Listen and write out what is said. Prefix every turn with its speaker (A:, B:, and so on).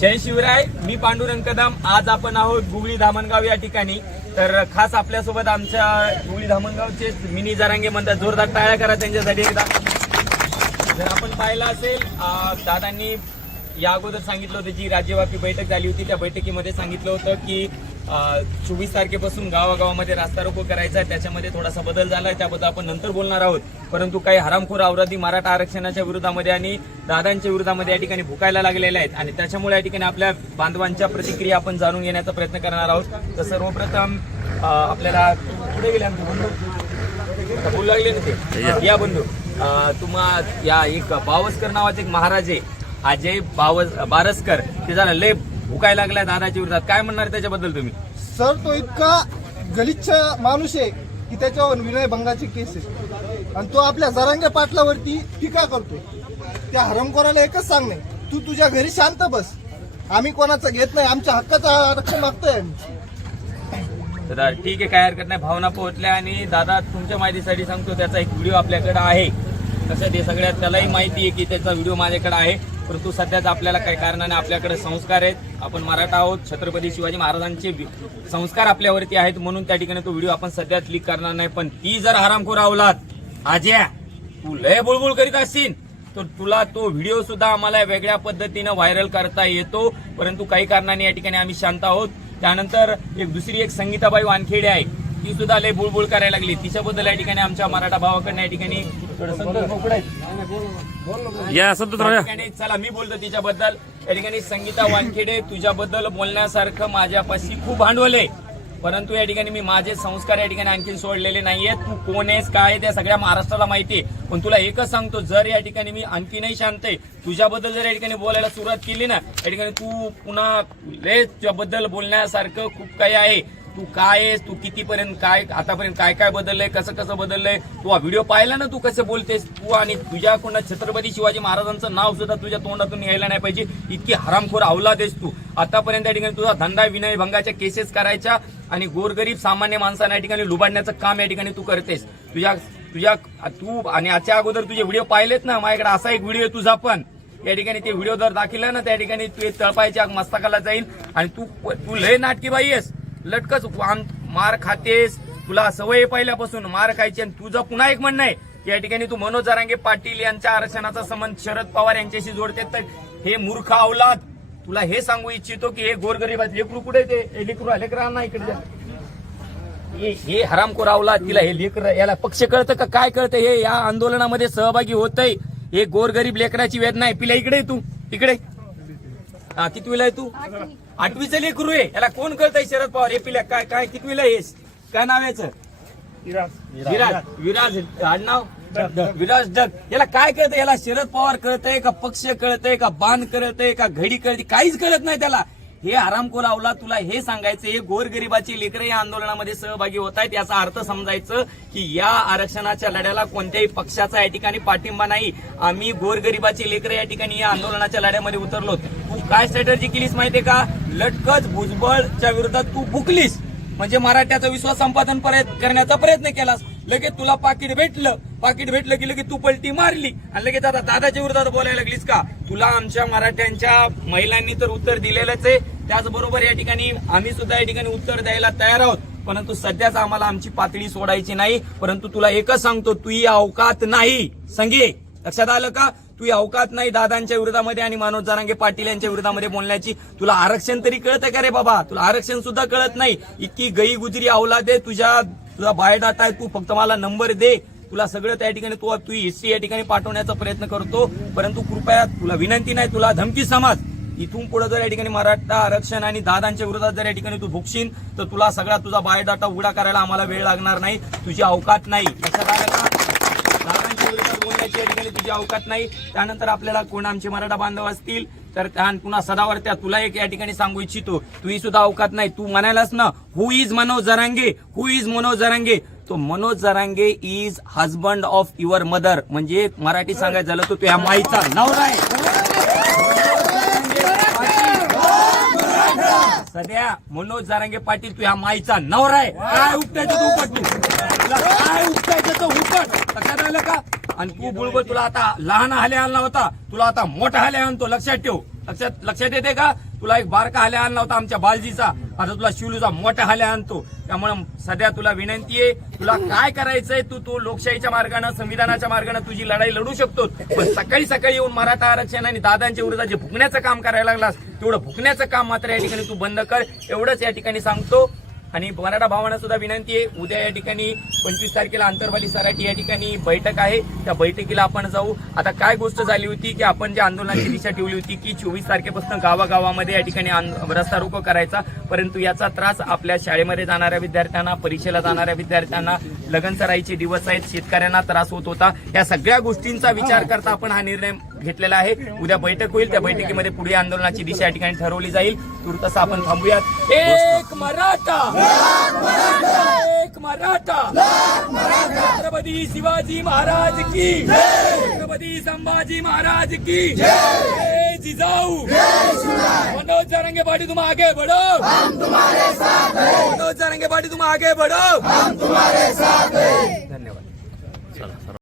A: जय शिवराय मी पांडुरंग कदम आज आपण आहोत गुगळी धामणगाव या ठिकाणी तर खास आपल्यासोबत आमच्या गुगळी धामणगावचे मिनी जरांगे म्हणतात जोरदार टाळ्या करा त्यांच्यासाठी एकदा जर आपण पाहिलं असेल दादांनी या अगोदर सांगितलं होतं जी राज्यव्यापी बैठक झाली होती त्या बैठकीमध्ये सांगितलं होतं की चोवीस तारखेपासून गावागावामध्ये रास्ता रोको करायचा आहे त्याच्यामध्ये थोडासा बदल झाला आहे त्याबद्दल आपण नंतर बोलणार आहोत परंतु काही हरामखोर अवराधी मराठा आरक्षणाच्या विरोधामध्ये आणि दादांच्या विरोधामध्ये या ठिकाणी भुकायला लागलेल्या आहेत आणि त्याच्यामुळे या ठिकाणी आपल्या बांधवांच्या प्रतिक्रिया आपण जाणून घेण्याचा प्रयत्न करणार आहोत तर सर्वप्रथम आपल्याला पुढे गेले बंधू बोलू लागले ना ते या बंधू तुम्हा या एक बावसकर नावाचे एक महाराज आहे अजय बावस बारसकर ते झालं लय उकाय लागलाय दादाच्या विरोधात काय म्हणणार त्याच्याबद्दल तुम्ही सर तो इतका गलिच्छ माणूस आहे की त्याच्यावर विनयभंगाची केस आहे आणि तो आपल्या जरांगे पाटलावरती टीका करतो त्या हरमकोराला एकच नाही तू तुझ्या घरी शांत बस आम्ही कोणाचं घेत नाही आमच्या हक्काचं आरक्षण मागतोय ठीक आहे काय हरकत नाही भावना पोहोचल्या आणि दादा तुमच्या माहितीसाठी सांगतो त्याचा एक व्हिडिओ आपल्याकडे आहे तसं ते सगळ्यात त्यालाही माहिती आहे की त्याचा व्हिडिओ माझ्याकडे आहे परंतु सध्याच आपल्याला काही कारणाने आपल्याकडे संस्कार आहेत आपण मराठा आहोत छत्रपती शिवाजी महाराजांचे संस्कार आपल्यावरती आहेत म्हणून त्या ठिकाणी तो व्हिडिओ आपण सध्या क्लिक करणार नाही पण ती जर हरामखोर आवलात आज्या तू लय बुळबुळ करीत असशील तर तुला तो व्हिडिओ सुद्धा आम्हाला वेगळ्या पद्धतीनं व्हायरल करता येतो परंतु काही कारणाने या ठिकाणी आम्ही शांत आहोत त्यानंतर एक दुसरी एक संगीताबाई वानखेडे आहे ती सुद्धा लय बुळबुळ करायला लागली तिच्याबद्दल या ठिकाणी आमच्या मराठा भावाकडनं या ठिकाणी या ठिकाणी चला मी बोलतो तिच्याबद्दल या ठिकाणी संगीता वानखेडे तुझ्याबद्दल बोलण्यासारखं माझ्यापाशी खूप भांडवल आहे परंतु या ठिकाणी मी माझे संस्कार या ठिकाणी आणखी सोडलेले नाहीये तू कोण आहेस काय त्या सगळ्या महाराष्ट्राला माहिती पण तुला एकच सांगतो जर या ठिकाणी मी आणखीनही शांत आहे तुझ्याबद्दल जर या ठिकाणी बोलायला सुरुवात केली ना या ठिकाणी तू पुन्हा तुझ्याबद्दल बोलण्यासारखं खूप काही आहे तू काय आहेस तू कितीपर्यंत काय आतापर्यंत काय काय बदललंय कसं कसं बदललंय तू हा व्हिडिओ पाहिला ना तू कसं बोलतेस तू आणि तुझ्या कोणा छत्रपती शिवाजी महाराजांचं नाव सुद्धा तुझ्या तोंडातून यायला नाही पाहिजे इतकी हरामखोर देस तू आतापर्यंत त्या ठिकाणी तुझा धंदा विनय भंगाच्या केसेस करायच्या आणि गोरगरीब सामान्य माणसांना या ठिकाणी लुबाडण्याचं काम या ठिकाणी तू करतेस तुझ्या तुझ्या तू आणि याच्या अगोदर तुझे व्हिडिओ पाहिलेत ना माझ्याकडे असा एक व्हिडिओ तुझा पण या ठिकाणी ते व्हिडिओ जर दाखवला ना त्या ठिकाणी तू तळपायच्या मस्तकाला जाईल आणि तू तू लय नाटकी बाई आहेस लटकच मार खातेस तुला सवय पहिल्यापासून मार खायची आणि तुझं पुन्हा एक म्हणणं आहे या ठिकाणी तू मनोज जरांगे पाटील यांच्या आरक्षणाचा संबंध शरद पवार यांच्याशी जोडते तर हे मूर्ख अवलाद तुला हे सांगू इच्छितो की हे गोरगरीब लेकरू कुठे ते लेकरू लेकरांना इकडे हे हरामखोर अवलाद तिला हे लेकर याला पक्ष कळतं का काय कळतं हे या आंदोलनामध्ये सहभागी होतय हे गोरगरीब लेकराची वेदना आहे पिला इकडे तू इकडे हा किती आहे तू आठवीचं लेकरू आहे याला कोण कळतंय शरद पवार एपीला काय काय कितवीला येस काय नाव याचं विराज विराज विराज नाव विराज डग याला काय कळतंय याला शरद पवार कळतंय का पक्ष कळतंय का बाण कळतंय का घडी कळते काहीच कळत नाही त्याला हे आराम लावला तुला हे सांगायचं हे गोरगरिबाची लेकरं या आंदोलनामध्ये सहभागी होत आहेत याचा अर्थ समजायचं की या आरक्षणाच्या लढ्याला कोणत्याही पक्षाचा या ठिकाणी पाठिंबा नाही आम्ही गोरगरीबाची लेकरं या ठिकाणी या आंदोलनाच्या लढ्यामध्ये उतरलो तू काय स्ट्रॅटर्जी केलीस माहितीये का लटकच भुजबळच्या विरोधात तू भुकलीस म्हणजे मराठ्याचा विश्वास संपादन करण्याचा प्रयत्न केलास लगेच तुला पाकिट भेटलं पाकिट भेटलं की लगे तू पलटी मारली आणि लगेच आता दादाच्या विरोधात बोलायला लागलीस का तुला आमच्या मराठ्यांच्या महिलांनी तर उत्तर दिलेलंच आहे त्याचबरोबर या ठिकाणी आम्ही सुद्धा या ठिकाणी उत्तर द्यायला तयार आहोत परंतु सध्याच आम्हाला आमची पातळी सोडायची नाही परंतु तुला एकच सांगतो तुही अवकात नाही संगे लक्षात आलं का तू अवकात नाही दादांच्या विरोधामध्ये आणि मनोज जारांगे पाटील यांच्या विरोधामध्ये बोलण्याची तुला आरक्षण तरी आहे का रे बाबा तुला आरक्षण सुद्धा कळत नाही इतकी गई गुजरी अवलादे तुझ्या तुझा बायोडाटा आहे तू फक्त मला नंबर दे तुला सगळं त्या ठिकाणी तू तू हिस्ट्री या ठिकाणी पाठवण्याचा प्रयत्न करतो परंतु कृपया तुला विनंती नाही तुला धमकी समाज इथून पुढे जर या ठिकाणी मराठा आरक्षण आणि दादांच्या विरोधात जर या ठिकाणी तू भुकशील तर तुला सगळा तुझा बायोडाटा उघडा करायला आम्हाला वेळ लागणार नाही तुझी अवकात नाही दादांच्या विरोधात बोलण्याची या ठिकाणी तुझी अवकात नाही त्यानंतर आपल्याला कोण आमचे मराठा बांधव असतील तर तहान पुन्हा त्या तुला एक या ठिकाणी सांगू इच्छितो ही सुद्धा अवकात नाही तू म्हणायलास ना who is Manoj Jarange who is Manoj Jarange तो Manoj Jarange is husband of your mother म्हणजे मराठी सांगायचं झालं तो तुझ्या माईचा नवरा आहे सध्या मनोज जारांगे पाटील ह्या माईचा नवरा आहे काय उपटायचं तू उपट तू काय उपटायचं तो उपट कसं राहिलं का आणि तू बुळबुळ तुला आता लहान हल्या आणला होता तुला आता मोठा हल्या आणतो लक्षात ठेव लक्षात लक्षात येते का तुला एक बारका हल्या आणला होता आमच्या बालजीचा आता तुला शिवलूचा मोठा हल्या आणतो त्यामुळे सध्या तुला विनंती आहे तुला काय करायचंय तू तू लोकशाहीच्या मार्गानं संविधानाच्या मार्गानं तुझी लढाई लढू शकतो पण सकाळी सकाळी येऊन मराठा आरक्षण आणि दादांच्या विरोधात जे भुकण्याचं काम करायला लागलास तेवढं भुकण्याचं काम मात्र या ठिकाणी तू बंद कर एवढंच या ठिकाणी सांगतो आणि मराठा भावांना सुद्धा विनंती आहे उद्या या ठिकाणी पंचवीस तारखेला आंतरवाली सराठी या ठिकाणी बैठक आहे त्या बैठकीला आपण जाऊ आता काय गोष्ट झाली होती की आपण ज्या आंदोलनाची दिशा ठेवली होती की चोवीस तारखेपासून गावागावामध्ये या ठिकाणी रस्ता रोको करायचा परंतु याचा त्रास आपल्या शाळेमध्ये जाणाऱ्या विद्यार्थ्यांना परीक्षेला जाणाऱ्या विद्यार्थ्यांना सरायचे दिवस आहेत शेतकऱ्यांना त्रास होत होता या सगळ्या गोष्टींचा विचार करता आपण हा निर्णय घेतलेला आहे उद्या बैठक होईल त्या बैठकीमध्ये पुढे आंदोलनाची दिशा या ठिकाणी ठरवली जाईल तुर्तास आपण थांबूयात एक मराठा एक मराठा छत्रपती शिवाजी महाराज की छत्रपती संभाजी महाराज की जिजाऊ मनोज जरंगे पाटी तुम आगे बढ़ो मनोज जरंगे पाटी तुम आगे बढ़ो धन्यवाद